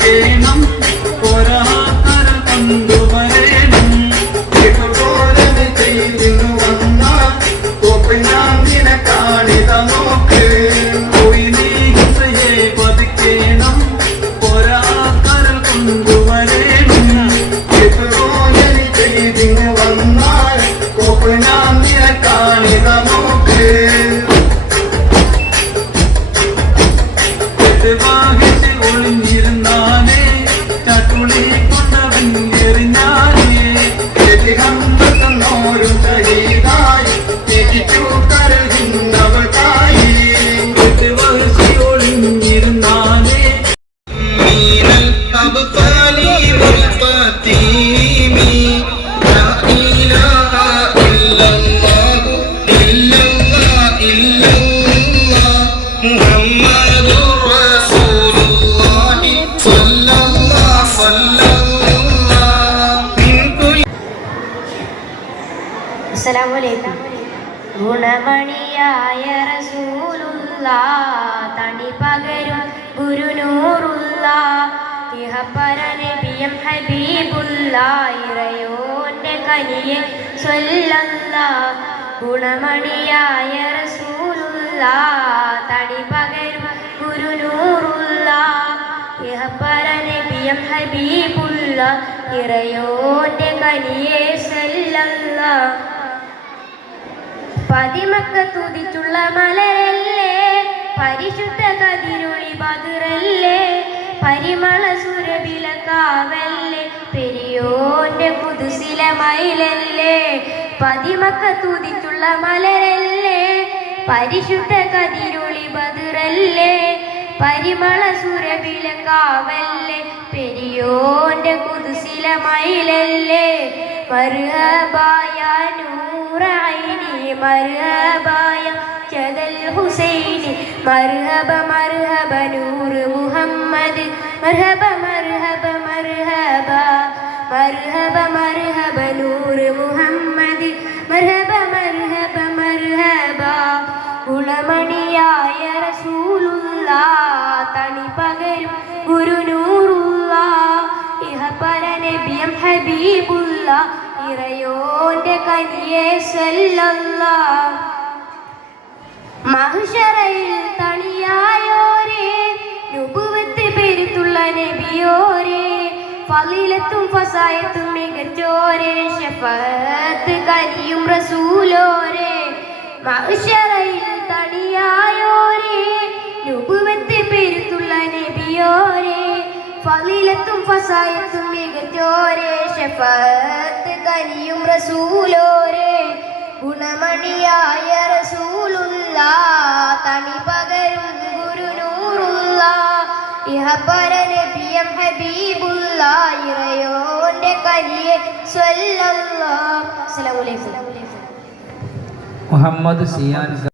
വരേണം പൊരാതര തന്നു വരേണം. ഇതുപോലെ ചെയ്തിരുന്നു വന്ന കോപ്പിനാന്തിനെ കാണിത നോക്ക്. പോയി നീ ഹിസയെ പതുക്കേണം. പൊരാതര കൊണ്ടു വരേണം. ഇതുപോലെ ചെയ്തിരുന്നു വന്നാൽ കോപ്പിനാന്തിനെ കാണിത നോക്ക്. Bye. അസ്സലാമലൈക്കും ഗുണമണിയായ റസൂലുള്ള തണി പകരും ഗുരുനൂറുള്ള ഇഹപര നബിയം ഹബീബുള്ള ഇറയോന്റെ കനിയെ സ്വല്ലല്ല ഗുണമണിയായ റസൂലുള്ള തണി പകരും ഗുരുനൂറുള്ള ഇഹപര നബിയം ഹബീബുള്ള ഇറയോന്റെ കനിയെ സ്വല്ലല്ല പതിമക്ക തുതിച്ചുള്ള മലരല്ലേ? പരിശുദ്ധ കതിരൊളി ബതിറല്ലേ പരിമള സുരബില കാവല്ലേ? പെരിയോന്റെ കുതിസില മയിലല്ലേ? പതിമക്ക തുതിച്ചുള്ള മലരല്ലേ? പരിശുദ്ധ കതിരൊളി ബതിറല്ലേ പരിമള സുരബില കാവല്ലേ? പെരിയോന്റെ കുതിസില മയിലല്ലേ? മർഹബായ നൂറൈനി മർഹബായ ചദൽ ഹുസൈനി മർഹബ മർഹബ നൂർ മുഹമ്മദ് മർഹബ മർഹബ മർഹബ മർഹബ മർഹബ നൂർ മുഹമ്മദ് മർഹബ മർഹബ മർഹബ. ഗുണമണിയായ റസൂലുള്ള തണി പകരും ഗുരുനൂറുള്ള ഇഹപര നബിയം ഹബീബുള്ള ഇറയോന്റെ കനിയെ സല്ലല്ലാ മഹ്ശറയിൽ തണിയായോരേ നുബുവത്ത് പെരുത്തുള്ള നബിയോരേ ഫളിലത്തും ഫസായത്തും മികച്ചോരേ ഷഫത്ത് കരിയും റസൂലോരേ. മഹ്ശറയിൽ തണിയായോരേ നുബുവത്ത് പെരുത്തുള്ള നബിയോരേ ഫളിലത്തും ഫസായത്തും മികച്ചോരേ ഷഫാത്ത് കനിയും റസൂലോരെ ഗുണമണിയായ റസൂലുള്ള തണി പകരും ഗുരുനൂറുള്ള ഇഹപര നബിയം ഹബീബുള്ള ഇറയോന്റെ കരിയെ സ്വല്ലല്ലാഹു. അസ്സലാമു അലൈക്കും. മുഹമ്മദ് സിയാൻ